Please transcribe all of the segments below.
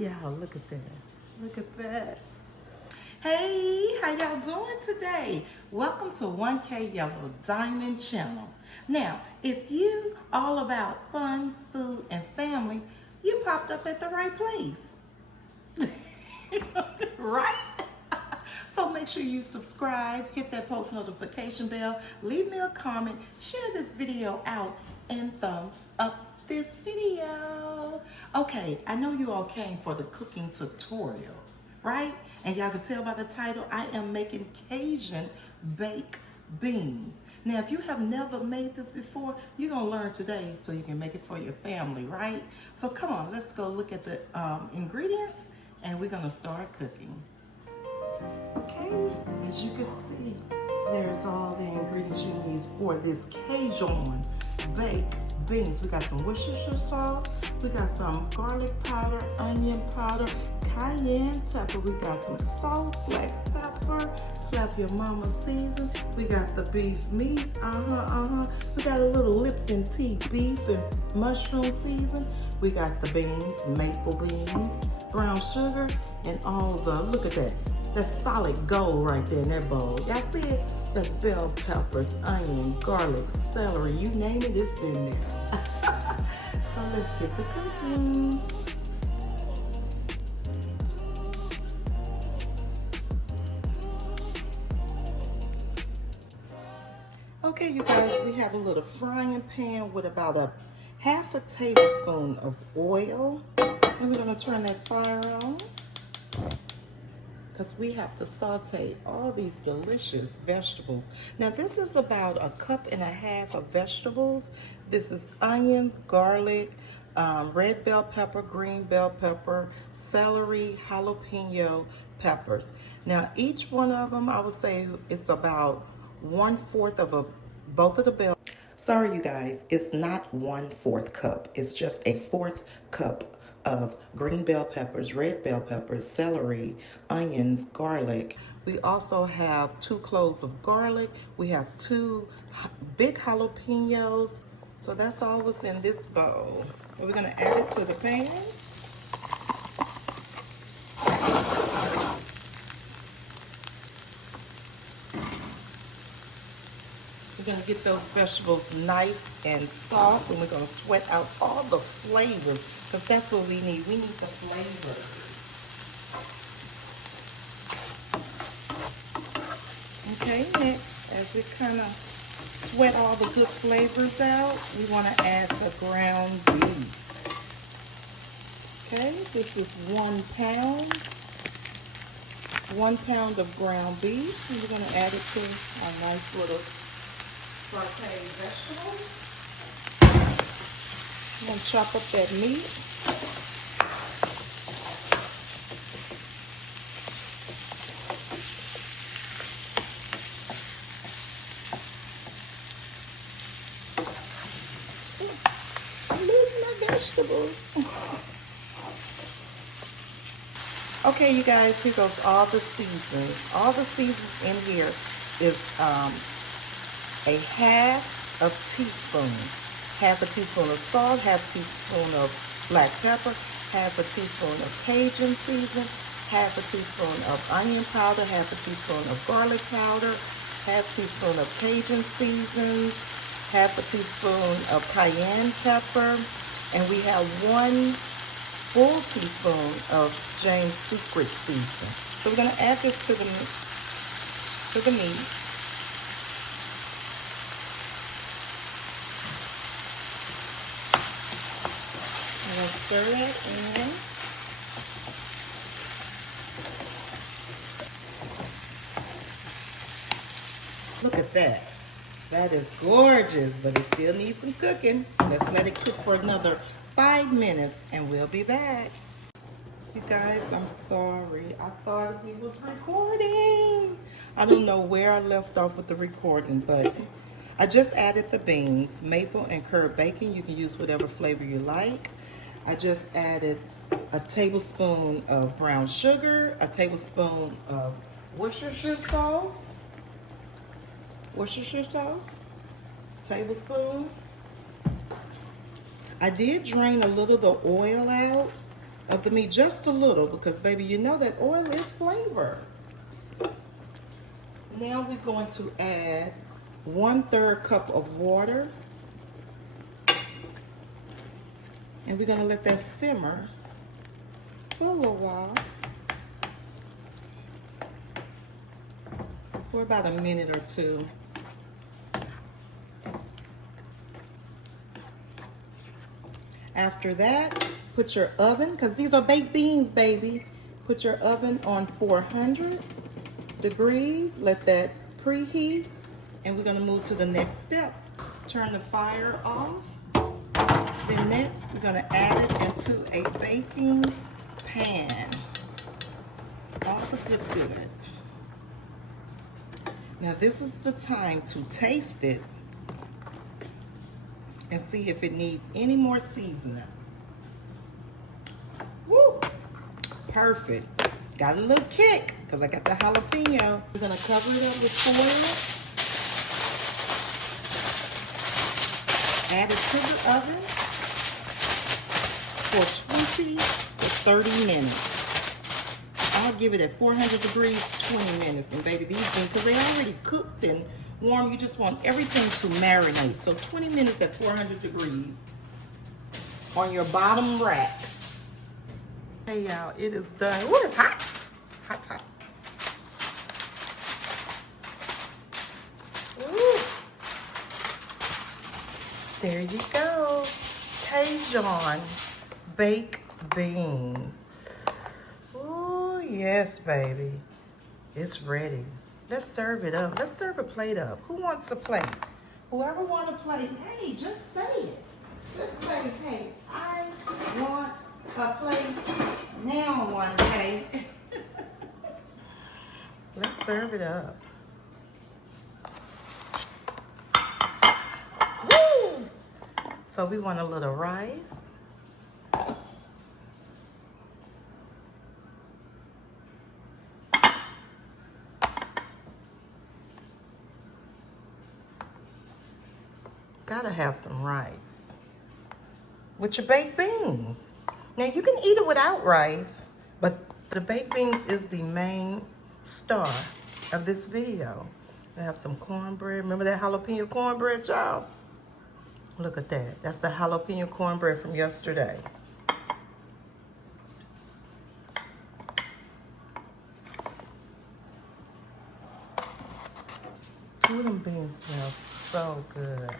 y'all, look at that. Look at that. Hey, how y'all doing today? Welcome to 1K Yellow Diamond Channel. Now, if you all about fun, food, and family, you popped up at the right place. Right? So make sure you subscribe, hit that post notification bell, leave me a comment, share this video out, and thumbs up this video. Okay, I know you all came for the cooking tutorial, right? And y'all can tell by the title, I am making Cajun baked beans. Now, if you have never made this before, you're gonna learn today so you can make it for your family, right? So come on, let's go look at the ingredients and we're gonna start cooking. Okay, as you can see, there's all the ingredients you need for this Cajun baked beans. We got some Worcestershire sauce, we got some garlic powder, onion powder, cayenne pepper, we got some salt, black pepper, slap your mama season, we got the beef meat, we got a little Lipton tea beef and mushroom season, we got the beans, maple beans, brown sugar, and all the, look at that. That's solid gold right there in that bowl. Y'all see it? That's bell peppers, onion, garlic, celery, you name it, it's in there. So let's get to cooking. Okay, you guys, we have a little frying pan with about a half a tablespoon of oil. And we're gonna turn that fire on, because we have to saute all these delicious vegetables. Now this is about 1.5 cups of vegetables. This is onions, garlic, red bell pepper, green bell pepper, celery, jalapeno peppers. Now each one of them, I would say it's about 1/4 of both of the bell. Sorry you guys, it's not 1/4 cup, it's just a 1/4 cup of green bell peppers, red bell peppers, celery, onions, garlic. We also have 2 cloves of garlic. We have 2 big jalapenos. So that's all what's in this bowl. So we're gonna add it to the pan. We're gonna get those vegetables nice and soft, and we're gonna sweat out all the flavors, because that's what we need. We need the flavor. Okay, next, as we kind of sweat all the good flavors out, we want to add the ground beef. Okay, this is 1 pound. 1 pound of ground beef, and we're going to add it to our nice little sauteed vegetables. I'm going to chop up that meat. I'm losing my vegetables. Okay, you guys, here goes all the seasons. All the seasons in here is a half a teaspoon. Half a teaspoon of salt, half a teaspoon of black pepper, half a teaspoon of Cajun season, half a teaspoon of onion powder, half a teaspoon of garlic powder, half a teaspoon of Cajun season, half a teaspoon of cayenne pepper, and we have 1 full teaspoon of James Secret season. So we're going to add this to the meat. I'm going to stir that in. Look at that. That is gorgeous, but it still needs some cooking. Let's let it cook for another 5 minutes and we'll be back. You guys, I'm sorry. I thought we was recording. I don't know where I left off with the recording, but I just added the beans, maple and curd bacon. You can use whatever flavor you like. I just added a tablespoon of brown sugar, a tablespoon of Worcestershire sauce, tablespoon. I did drain a little of the oil out, of the meat, just a little, because baby, you know that oil is flavor. Now we're going to add 1/3 cup of water. And we're gonna let that simmer for a little while. For about a minute or two. After that, put your oven, because these are baked beans, baby. Put your oven on 400 degrees. Let that preheat. And we're gonna move to the next step. Turn the fire off. Then next, we're gonna add it into a baking pan. All the good. Now this is the time to taste it and see if it needs any more seasoning. Woo! Perfect. Got a little kick because I got the jalapeno. We're gonna cover it up with foil. Add it to the oven for 20 to 30 minutes. I'll give it at 400 degrees, 20 minutes. And baby, these things, because they already cooked and warm, you just want everything to marinate. So 20 minutes at 400 degrees on your bottom rack. Hey y'all, it is done. Ooh, it's hot. Hot, hot. Ooh. There you go. Cajun baked beans. Ooh, yes, baby. It's ready. Let's serve it up. Let's serve a plate up. Who wants a plate? Whoever wants a plate, hey, just say it. Just say, hey, I want a plate. Now one plate. Let's serve it up. Woo! So we want a little rice. Gotta have some rice with your baked beans. Now you can eat it without rice, but the baked beans is the main star of this video. I have some cornbread. Remember that jalapeno cornbread, y'all? Look at that. That's the jalapeno cornbread from yesterday. Ooh, them beans smell so good.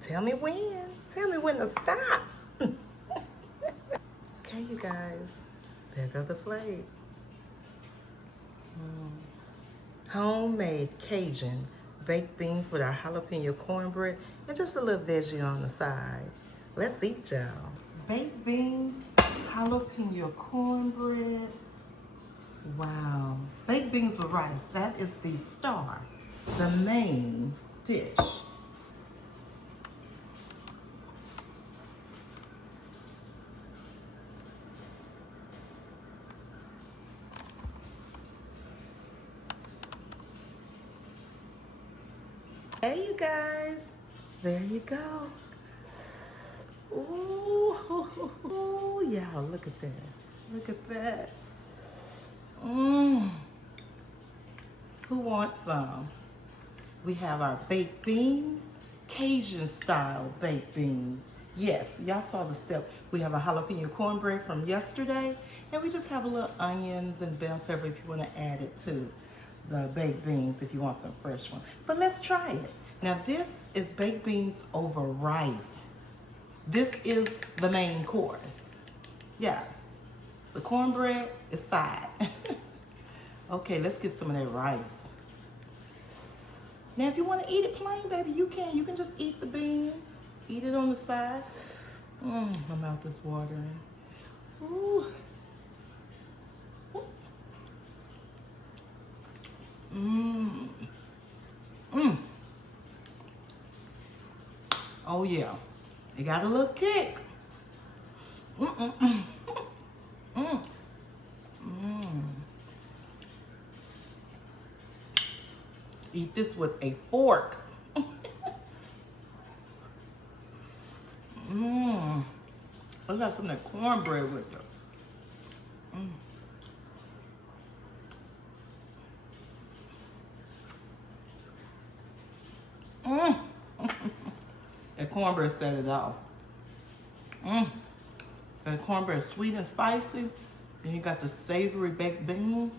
Tell me when. Tell me when to stop. Okay, you guys. There go the plate. Homemade Cajun baked beans with our jalapeno cornbread and just a little veggie on the side. Let's eat, y'all. Baked beans, jalapeno cornbread. Wow. Baked beans with rice. That is the star, the main dish. Hey, you guys. There you go. Ooh, y'all, look at that. Look at that. Who wants some? We have our baked beans, Cajun style baked beans. Yes, y'all saw the step. We have a jalapeno cornbread from yesterday, and we just have a little onions and bell pepper if you want to add it to the baked beans if you want some fresh one. But let's try it. Now this is baked beans over rice. This is the main course. Yes, the cornbread is side. Okay, let's get some of that rice. Now if you want to eat it plain, baby, you can. You can just eat the beans. Eat it on the side. My mouth is watering. Ooh. Oh yeah, it got a little kick. Mm-mm-mm. Mm. Mm. Eat this with a fork. Mmm. I got some of that cornbread with it. Mm. That cornbread set it off. Mm. That cornbread is sweet and spicy. Then you got the savory baked bean.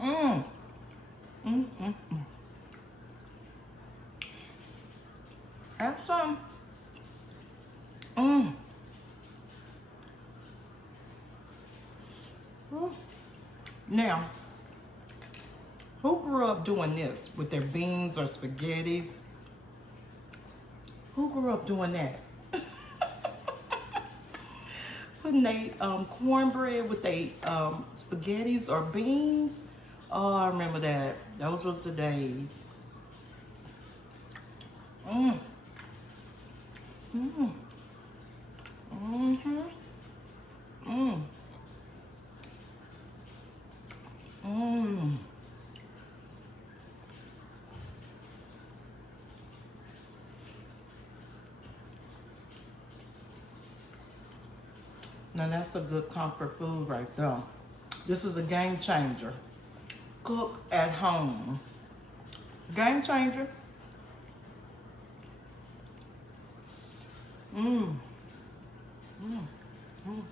Mmm. Mm, mm, mm. Have some. Mmm. Now, who grew up doing this with their beans or spaghettis? Who grew up doing that? Putting they cornbread with they spaghettis or beans? Oh, I remember that. Those was the days. Mmm. Mmm. Mm-hmm. Mmm. Mmm. Now that's a good comfort food right there. This is a game changer. Cook at home. Game changer. Mmm. Mmm. Mmm.